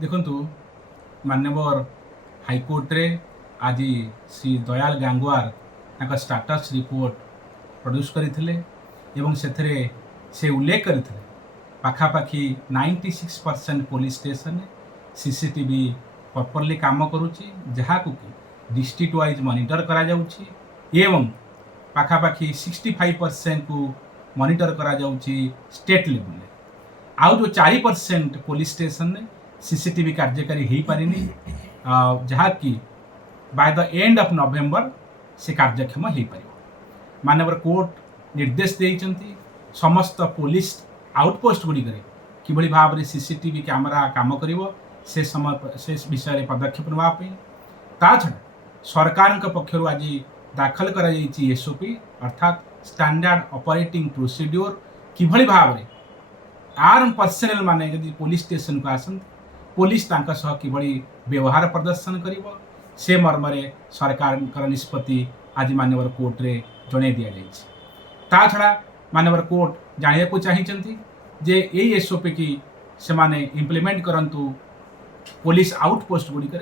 देखंतु माननीय हाईकोर्ट रे आज श्री दयाल गांगुआर तांका स्टाटस रिपोर्ट प्रोड्यूस करथिले एवं सेथरे से उल्लेख करथिले पाखापाखि 96% पुलिस स्टेशन सीसीटीवी प्रॉपर्ली काम करुच्ची जहाँ को डिस्ट्रिक्ट वाइज मॉनिटर करा जाउची एवं पाखापाखि 65% को मॉनिटर करा जाउची स्टेट लेवल आउ जो 4% पुलिस स्टेशन ने सीसीटीवी कार्यकारी हो पारिनी जहाँ कि बाय द एंड ऑफ नवेम्बर से कार्यक्षम हो पार मानव कोर्ट निर्देश देइचंती समस्त पुलिस आउटपोस्ट गुड़िक कि भाव में सीसीटीवी कैमरा काम करिवो से समय से विषय पदक्षेप नापी ता छड़ा सरकार पक्षर आज दाखल कर एसओपी अर्थात स्टैंडर्ड ऑपरेटिंग प्रोसीड्योर कि भाव में आर्म पर्सनल माने यदि पुलिस स्टेशन को आसत पुलिस कि व्यवहार प्रदर्शन करिवो से मर्म सरकार निष्पत्ति आज माननीय कोर्ट रे जणे दि जाए छड़ा माननीय कोर्ट जानिया चाहिए जे यही एसओपी की से माने इम्प्लीमेंट करंतु पुलिस आउटपोस्ट गुड़िक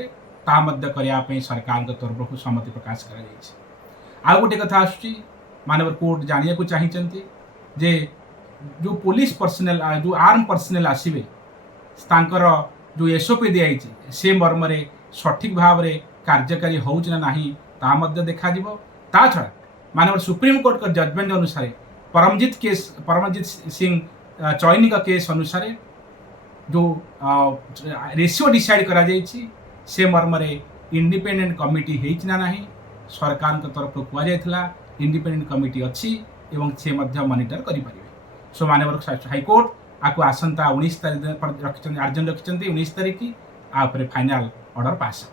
करने सरकार तरफ सम्मति प्रकाश कर गोटे कथा आसुची माननीय कोर्ट जानिया चाहिए जे जो पुलिस पर्सनल जो आर्म पर्सनल आसवे तांकर जो एसओपी दिखाई से मर्म सठिक भाव में कार्यकारी होना देखा ता छड़ा माननीय सुप्रीम कोर्ट का जजमेंट अनुसार परमजीत सिंह चयनी का केस अनुसार जो रेशियो डिसाइड करा जाइछि से मर्म इंडिपेंडेंट कमिटी होना ना सरकार तरफ कहुला इंडिपेंडेंट कमिटी अच्छी एवं से मॉनिटर करें सो माननीय हाईकोर्ट आपको आसंता 19 तारीख रखिंट आर्जन रखिंट 19 तारीख की फाइनाल ऑर्डर पास।